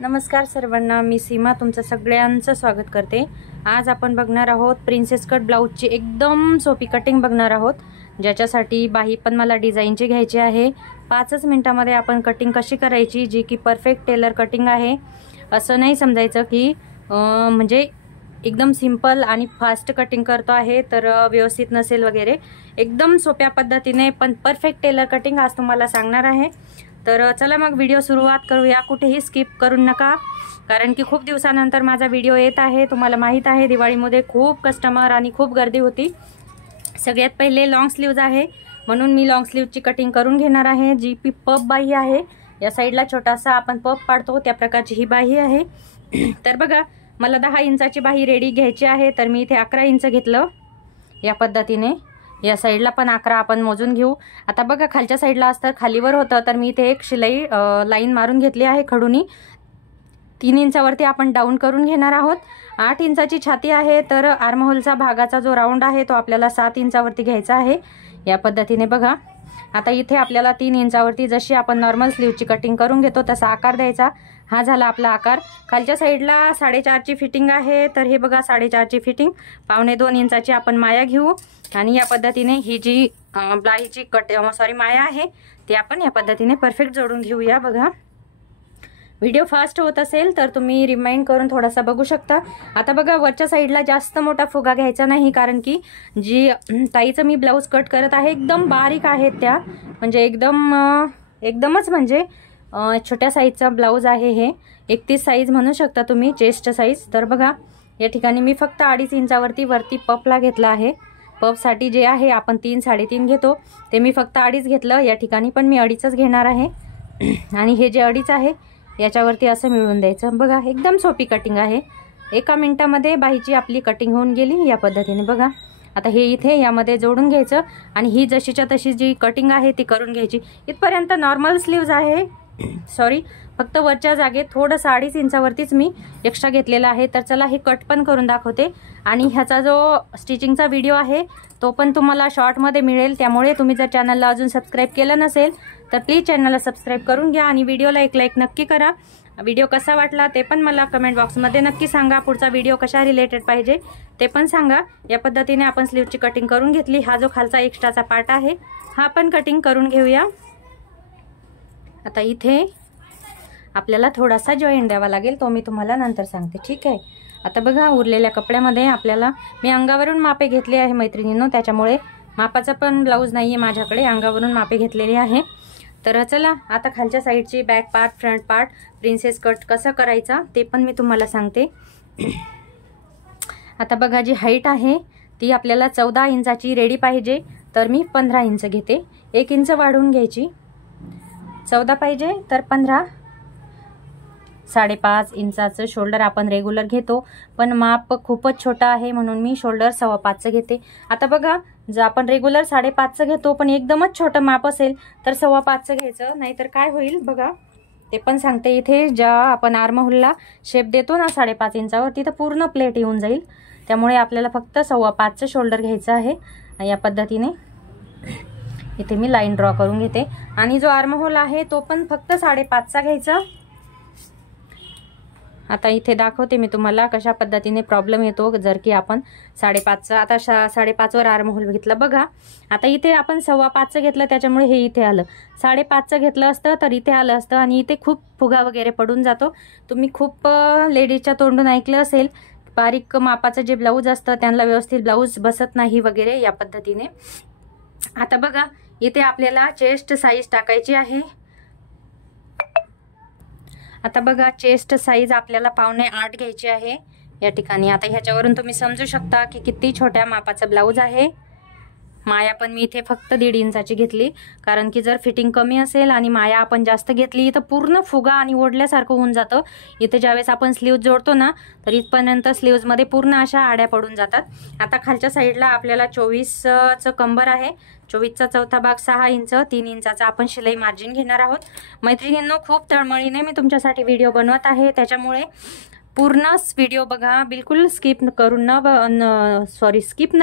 नमस्कार सर्वांना, मी सीमा तुमचं सगळ्यांचं स्वागत करते। आज आपण बघणार आहोत प्रिन्सेस कट ब्लाउजची एकदम सोपी कटिंग बघणार आहोत, ज्याच्यासाठी बाही पण मला डिझाईनची घ्यायची आहे। 5च मिनिटांमध्ये आपण कटिंग कशी करायची जी की परफेक्ट टेलर कटिंग आहे। असं नाही समजायचं की म्हणजे एकदम सिंपल आणि फास्ट कटिंग करतो आहे तर व्यवस्थित नसेल वगैरे। एकदम सोप्या पद्धतीने पण परफेक्ट टेलर कटिंग आज तुम्हाला सांगणार आहे। तर चला मग व्हिडिओ सुरुवात करूया। कुठेही स्किप करू नका, कारण की खूप दिवसानंतर माझा व्हिडिओ येत आहे। तुम्हाला माहित आहे दिवाळीमध्ये खूप कस्टमर आणि खूप गर्दी होती। सगळ्यात पहिले लॉंग स्लीव्ज आहे, म्हणून मी लॉंग स्लीव्हची कटिंग करून घेणार आहे। जी पफ बाही आहे, या साईडला छोटासा आपण पफ पाडतो त्या प्रकारची ही बाही आहे। तर बघा, मला 10 इंचाची बाही रेडी घ्यायची आहे, तर मी इथे 11 इंच घेतलं। या पद्धतीने या साईडला पण 11 आपण मोजून घेऊ। आता बघा, खालच्या साईडला असतं खालीवर होतं, तर मी इथे एक शिलाई लाईन मारून घेतली आहे खडूनी। 3 इंचावरती आपण डाऊन करून घेणार आहोत। 8 इंचाची छाती आहे, तर आर्महोलचा भागाचा जो राऊंड आहे तो आपल्याला 7 इंचावरती घ्यायचा आहे। या पद्धतीने बघा, आता इथे आपल्याला 3 इंचावरती जशी आपण नॉर्मल स्लीवची कटिंग करून घेतो तसा आकार द्यायचा। हा झाला आपला आकार। खालच्या साईडला 4.5ची फिटिंग आहे, तर हे बघा 4.5ची फिटिंग। 1.25 इंचाची आपण माया घेऊ आणि या पद्धतीने ही जी बाहीची माया आहे ती आपण या पद्धतीने परफेक्ट जोडून घेऊया। बघा, व्हिडिओ फास्ट होत असेल तर तुम्ही रिमाइंड करून थोडासा बघू शकता। आता बघा, वरच्या साईडला जास्त मोठा फुगा घ्यायचा नाही, कारण की जी ताईचं मी ब्लाऊज कट करत आहे एकदम बारीक आहेत त्या, म्हणजे एकदमच म्हणजे छोट्या साईजचा ब्लाऊज आहे। हे 31 साईज म्हणू शकता तुम्ही, चेस्ट साईज। तर बघा, या ठिकाणी मी फक्त 2.5 इंचावरती वरती पफला घेतला आहे। पफसाठी जे आहे आपण 3 3.5 घेतो, ते मी फक्त 2.5 घेतलं। या ठिकाणी पण मी 2.5च घेणार आहे आणि हे जे 2.5 आहे याच्यावरती असं मिळवून द्यायचं। बघा, एकदम सोपी कटिंग आहे। 1 मिनिटामध्ये बाहीची आपली कटिंग होऊन गेली। या पद्धतीने बघा, आता हे इथे यामध्ये जोडून घ्यायचं आणि ही जशीच्या तशी जी कटिंग आहे ती करून घ्यायची। इथपर्यंत नॉर्मल स्लीव्ज आहे, सॉरी, फक्त वरच्या जागेत थोडंसं 2.5 इंचावरतीच मी एक्स्ट्रा घेतलेला आहे। तर चला हे कट पण करून दाखवते आणि ह्याचा जो स्टिचिंगचा व्हिडिओ आहे तो पण तुम्हाला शॉर्टमध्ये मिळेल। त्यामुळे तुम्ही जर चॅनलला अजून सबस्क्राईब केलं नसेल तर प्लीज चॅनलला सबस्क्राईब करून घ्या आणि व्हिडिओला एक लाईक नक्की करा। व्हिडिओ कसा वाटला ते पण मला कमेंट बॉक्समध्ये नक्की सांगा। पुढचा व्हिडिओ कशा रिलेटेड पाहिजे ते पण सांगा। या पद्धतीने आपण स्लीवची कटिंग करून घेतली। हा जो खालचा एक्स्ट्राचा पार्ट आहे हा पण कटिंग करून घेऊया। आता इथे आपल्याला थोडासा जॉईंट द्यावा लागेल, तो मी तुम्हाला नंतर सांगते, ठीक आहे। आता बघा, उरलेल्या कपड्यामध्ये आपल्याला मी अंगावरून मापे घेतले आहे मैत्रिणींनो, त्याच्यामुळे मापाचा पण ब्लाऊज नाही आहे माझ्याकडे, अंगावरून मापे घेतलेले आहे। तर चला आता खालच्या साईडची back part, front part, princess cut कसं करायचा ते पण मी तुम्हाला सांगते। आता बघा, जी हाईट आहे ती आपल्याला 14 इंचाची रेडी पाहिजे, तर मी 15 इंच घेते। 1 इंच वाढवून घ्यायची। 14 पाहिजे तर 15, 5.5 इंचाचं शोल्डर आपण रेग्युलर घेतो, पण माप खूपच छोटा आहे म्हणून मी शोल्डर 5.25चं घेते। आता बघा, जर आपण रेग्युलर 5.5चं घेतो पण एकदमच छोटं माप असेल तर 5.25चं घ्यायचं, नाहीतर काय होईल बघा ते पण सांगते। इथे ज्या आपण आर्महोलला शेप देतो ना 5.5 इंचावर, तिथं पूर्ण प्लेट येऊन जाईल, त्यामुळे आपल्याला फक्त 5.25चं शोल्डर घ्यायचं आहे। या पद्धतीने इथे मी लाईन ड्रॉ करून घेते आणि जो आर्महोल आहे तो पण फक्त 5.5चा घ्यायचा। आता इथे दाखवते मी तुम्हाला कशा पद्धतीने प्रॉब्लेम येतो जर की आपण 5.5चा, आता 5.5वर आर्महोल घेतलं बघा। आता इथे आपण 5.25चं घेतलं, त्याच्यामुळे हे इथे आलं। 5.5चं घेतलं असतं तर इथे आलं असतं आणि इथे खूप फुगा वगैरे पडून जातो। तुम्ही खूप लेडीजच्या तोंडून ऐकलं असेल, बारीक मापाचं जे ब्लाऊज असतं त्यांना व्यवस्थित ब्लाऊज बसत नाही वगैरे, या पद्धतीने। आता बघा, इथे आपल्याला चेस्ट साईज टाकायची आहे। आता बघा, चेस्ट साईज आपल्याला 7.25 घ्यायची आहे या ठिकाणी। आता ह्याच्यावरून तुम्ही समजू शकता की किती छोट्या मापाचं ब्लाऊज आहे। माया पण मी इथे फक्त 1.5 इंचाची घेतली, कारण की जर फिटिंग कमी असेल आणि माया आपण जास्त घेतली तर पूर्ण फुगा आणि ओढल्यासारखं होऊन जातं। इथे ज्यावेळेस आपण स्लीव्ज जोडतो ना तर इथपर्यंत स्लीव्जमध्ये पूर्ण अशा आड्या पडून जातात। आता खालच्या साईडला आपल्याला 24चं कंबर आहे, 24चा चौथा भाग 6 इंच, 3 इंचाचा आपण शिलाई मार्जिन घेणार आहोत। मैत्रिणींनो, खूप तळमळीने मी तुमच्यासाठी व्हिडिओ बनवत आहे, त्याच्यामुळे पूर्ण व्हिडिओ बघा, बिलकुल स्किप न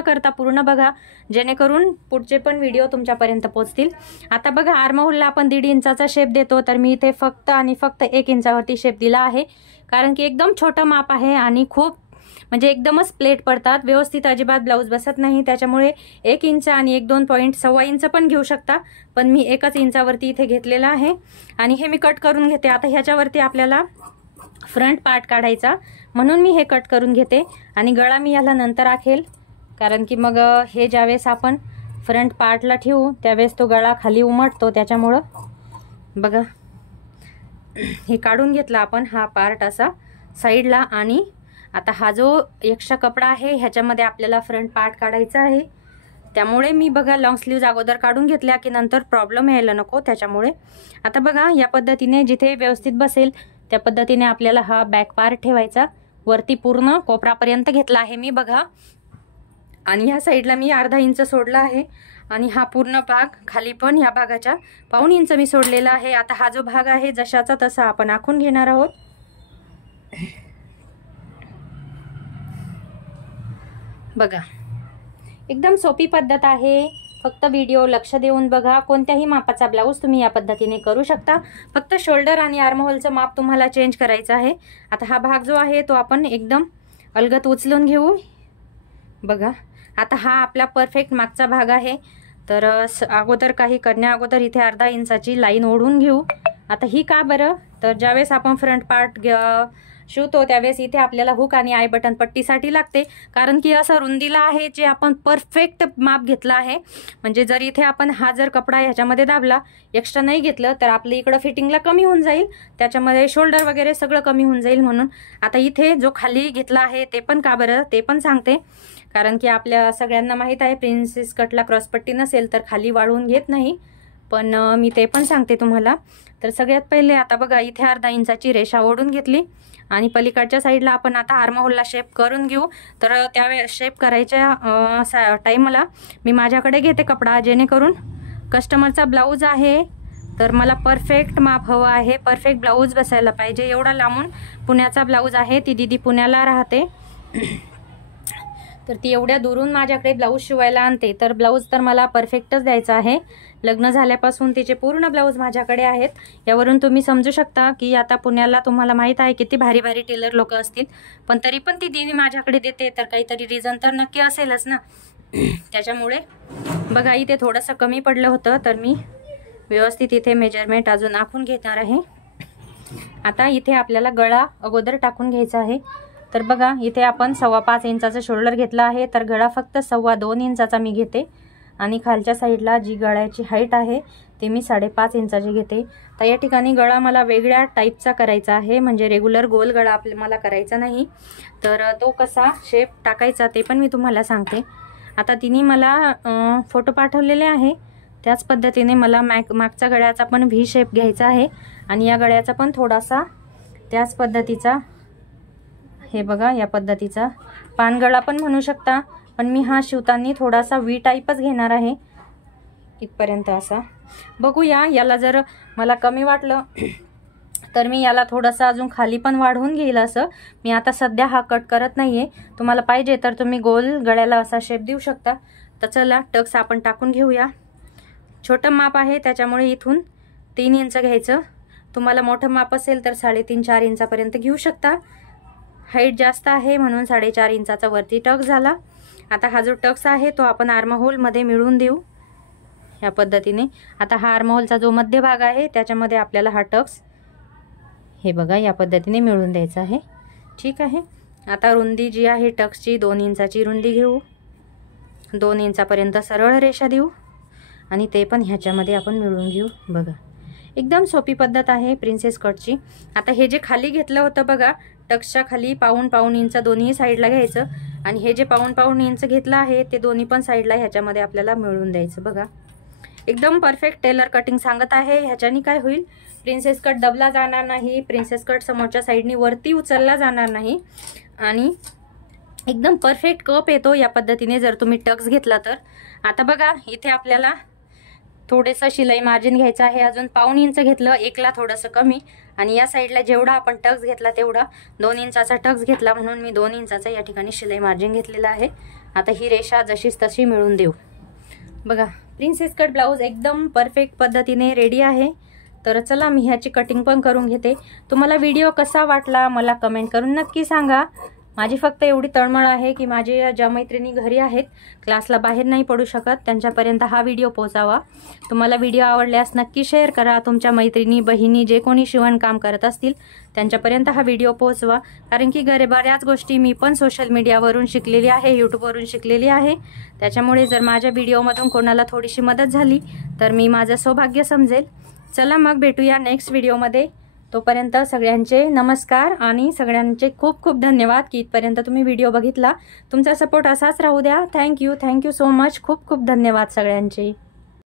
करता पूर्ण बघा, जेणेकरून पुढचे पण व्हिडिओ तुमच्यापर्यंत पोहोचतील. आता बघा आर्महोलला आपण 1.5 इंचाचा शेप देतो, तर मी इथे फक्त आणि फक्त 1 इंचावरती शेप दिला आहे, कारण की एकदम छोटं माप आहे आणि खूप म्हणजे एकदमच प्लेट पडतात, व्यवस्थित अजिबात ब्लाऊज बसत नाही. त्याच्यामुळे 1 इंच आणि 1-2 पॉईंट 1.25 इंच पण घेऊ शकता, पण मी 1च इंचावरती इथे घेतलेला आहे आणि हे मी कट करून घेते. आता ह्याच्यावरती आपल्याला फ्रंट पार्ट काढायचा, म्हणून मी हे कट करून घेते आणि गळा मी याला नंतर आखेल, कारण की मग हे ज्यावेळेस आपण फ्रंट पार्टला ठेवू त्यावेळेस तो गळा खाली उमटतो. त्याच्यामुळं बघा हे काढून घेतला आपण हा पार्ट असा साईडला. आणि आता हा जो एक्स्ट्रा कपडा आहे ह्याच्यामध्ये आपल्याला फ्रंट पार्ट काढायचा आहे, त्यामुळे मी बघा लॉंग स्लीव्ज अगोदर काढून घेतल्या की नंतर प्रॉब्लेम यायला नको. त्याच्यामुळे आता बघा या पद्धतीने जिथे व्यवस्थित बसेल त्या पद्धतीने आपल्याला हा बॅक पार्ट ठेवायचा. वरती पूर्ण कोपरापर्यंत घेतला आहे मी बघा, आणि ह्या साईडला मी अर्धा इंच सोडला आहे आणि हा पूर्ण भाग खाली पण ह्या भागाच्या 1.25 इंच मी सोडलेला आहे. आता हा जो भाग आहे जशाचा तसा आपण आखून घेणार आहोत. बघा एकदम सोपी पद्धत आहे, फक्त व्हिडिओ लक्ष देऊन बघा. कोणत्याही मापाचा ब्लाऊज तुम्ही या पद्धतीने करू शकता, फक्त शोल्डर आणि आर्महोलचं माप तुम्हाला चेंज करायचं आहे. आता हा भाग जो आहे तो आपण एकदम अलगद उचलून घेऊ बघा. आता हा आपला परफेक्ट मागचा भाग आहे, तर अगोदर काही करण्या अगोदर इथे अर्धा इंचाची लाईन ओढून घेऊ. आता ही का बरं, तर ज्यावेळेस आपण फ्रंट पार्ट शिवतो त्यावेळेस इथे आपल्याला हुक आणि आय बटन पट्टीसाठी लागते, कारण की असं रुंदीला आहे जे आपण परफेक्ट माप घेतला आहे. म्हणजे जर इथे आपण हा जर कपडा ह्याच्यामध्ये दाबला, एक्स्ट्रा नाही घेतलं तर आपलं इकडं फिटिंगला कमी होऊन जाईल, त्याच्यामध्ये शोल्डर वगैरे सगळं कमी होऊन जाईल. म्हणून आता इथे जो खाली घेतला आहे ते पण का बरं ते पण सांगते, कारण की आपल्या सगळ्यांना माहीत आहे प्रिन्सेस कटला क्रॉसपट्टी नसेल तर खाली वाढवून घेत नाही, पण मी ते पण सांगते तुम्हाला. तर सगळ्यात पहिले आता बघा इथे अर्धा इंचाची रेषा ओढून घेतली आणि पलीकडच्या साईडला आपण आता आर्महोलला शेप करून घेऊ. तर त्या शेप करायच्या टाईमला मी माझ्याकडे घेते कपडा, जेणेकरून कस्टमरचा ब्लाऊज आहे तर मला परफेक्ट माप हवं आहे, परफेक्ट ब्लाऊज बसायला पाहिजे. एवढा लांबून पुण्याचा ब्लाऊज आहे, ती दीदी पुण्याला राहते, तर ती एवढ्या दुरून माझ्याकडे ब्लाऊज शिवायला आणते, तर ब्लाऊज तर मला परफेक्टच द्यायचा आहे. लग्न झाल्यापासून तिचे पूर्ण ब्लाऊज माझ्याकडे आहेत. यावरून तुम्ही समजू शकता की आता पुण्याला तुम्हाला माहीत आहे किती भारी भारी टेलर लोक असतील, पण तरी पण ती दिदी माझ्याकडे देते, तर काहीतरी रिझन तर नक्की असेलच ना. त्याच्यामुळे बघा इथे थोडंसं कमी पडलं होतं, तर मी व्यवस्थित इथे मेजरमेंट अजून आखून घेणार आहे. आता इथे आपल्याला गळा अगोदर टाकून घ्यायचा आहे. तर बघा इथे आपण 5.25 इंचाचा शोल्डर घेतला आहे, तर गळा फक्त 2.25 इंचाचा मी घेते आणि खालच्या साईडला जी गळ्याची हाईट आहे ते मी 5.5 इंचाची घेते. तर या ठिकाणी गळा मला वेगळ्या टाईपचा करायचा आहे, म्हणजे रेग्युलर गोल गळा मला करायचा नाही. तर तो कसा शेप टाकायचा ते पण मी तुम्हाला सांगते. आता तिने मला फोटो पाठवलेले आहे, त्याच पद्धतीने मला मागच्या गळ्याचा पण व्ही शेप घ्यायचा आहे आणि या गळ्याचा पण थोडासा त्याच पद्धतीचा, हे बघा या पद्धतीचा पानगळा पण म्हणू शकता, पण मी हा शिवताना थोडासा व्ही टाईपच घेणार आहे इथपर्यंत असा. बघूया, याला जर मला कमी वाटलं तर मी याला थोडासा अजून खाली पण वाढवून घेईल. असं मी आता सध्या हा कट करत नाहीये, तुम्हाला पाहिजे तर तुम्ही गोल गळ्याला असा शेप देऊ शकता. तर चला टक्स आपण टाकून घेऊया. छोटं माप आहे त्याच्यामुळे इथून 3 इंच घ्यायचं, तुम्हाला मोठं माप असेल तर 3.5-4 इंचापर्यंत घेऊ शकता. हाईट जास्त आहे म्हणून 4.5 इंचाचा वरती टक्स झाला. आता हा जो टक्स आहे तो आपण आर्महोलमध्ये मिळवून देऊ या पद्धतीने. आता हा आर्महोलचा जो मध्यभाग आहे त्याच्यामध्ये आपल्याला हा टक्स हे बघा या पद्धतीने मिळवून द्यायचा आहे. ठीक आहे. आता रुंदी जी आहे टक्सची 2 इंचाची रुंदी घेऊ, 2 इंचापर्यंत सरळ रेषा देऊ आणि ते पण ह्याच्यामध्ये आपण मिळवून घेऊ. बघा एकदम सोपी पद्धत आहे प्रिन्सेस कटची. आता हे जे खाली घेतलं होतं बघा टक्सच्या खाली 1.25 इंच दोन्ही साईडला घ्यायचं आणि हे जे 1.25 इंच घेतलं आहे ते दोन्ही पण साईडला ह्याच्यामध्ये आपल्याला मिळवून द्यायचं. बघा एकदम परफेक्ट टेलर कटिंग सांगत आहे. ह्याच्यानी काय होईल, प्रिन्सेस कट दबला जाणार नाही, प्रिन्सेस कट समोरच्या साईडनी वरती उचलला जाणार नाही आणि एकदम परफेक्ट कप येतो या पद्धतीने जर तुम्ही टक्स घेतला तर. आता बघा इथे आपल्याला थोडंसं शिलाई मार्जिन घ्यायचं आहे. अजून 1.5 इंच घेतलं, एकला थोडंसं कमी, आणि या साईडला जेवढा आपण टक्स घेतला तेवढा 2 इंचाचा टक्स घेतला, म्हणून मी 2 इंचाचा या ठिकाणी शिलाई मार्जिन घेतलेला आहे. आता ही रेषा जशीच तशी मिळून देऊ. बघा, प्रिन्सेस कट ब्लाऊज एकदम परफेक्ट पद्धतीने रेडी आहे. तर चला मी ह्याची कटिंग पण करून घेते. तुम्हाला व्हिडिओ कसा वाटला मला कमेंट करून नक्की सांगा. माझी फक्त एवढी तळमळ आहे की माझे ज्या मैत्रिणी घरी आहेत, क्लासला बाहेर नाही पडू शकत, त्यांच्यापर्यंत हा व्हिडिओ पोहोचावा. तुम्हाला व्हिडिओ आवडल्यास नक्की शेअर करा. तुमच्या मैत्रिणी, बहिणी जे कोणी शिवणकाम करत असतील त्यांच्यापर्यंत हा व्हिडिओ पोहोचवा. कारण की बऱ्याच गोष्टी मी पण सोशल मीडियावरून शिकलेली आहे, यूट्यूबवरून शिकलेली आहे. त्याच्यामुळे जर माझ्या व्हिडिओमधून कोणाला थोडीशी मदत झाली तर मी माझं सौभाग्य समजेल. चला मग भेटूया नेक्स्ट व्हिडिओमध्ये. तोपर्यंत सगळ्यांचे नमस्कार आणि सगळ्यांचे खूप खूप धन्यवाद की इथपर्यंत तुम्ही व्हिडिओ बघितला. तुमचा सपोर्ट असाच राहू द्या. Thank you so much. खूप खूप धन्यवाद सगळ्यांचे.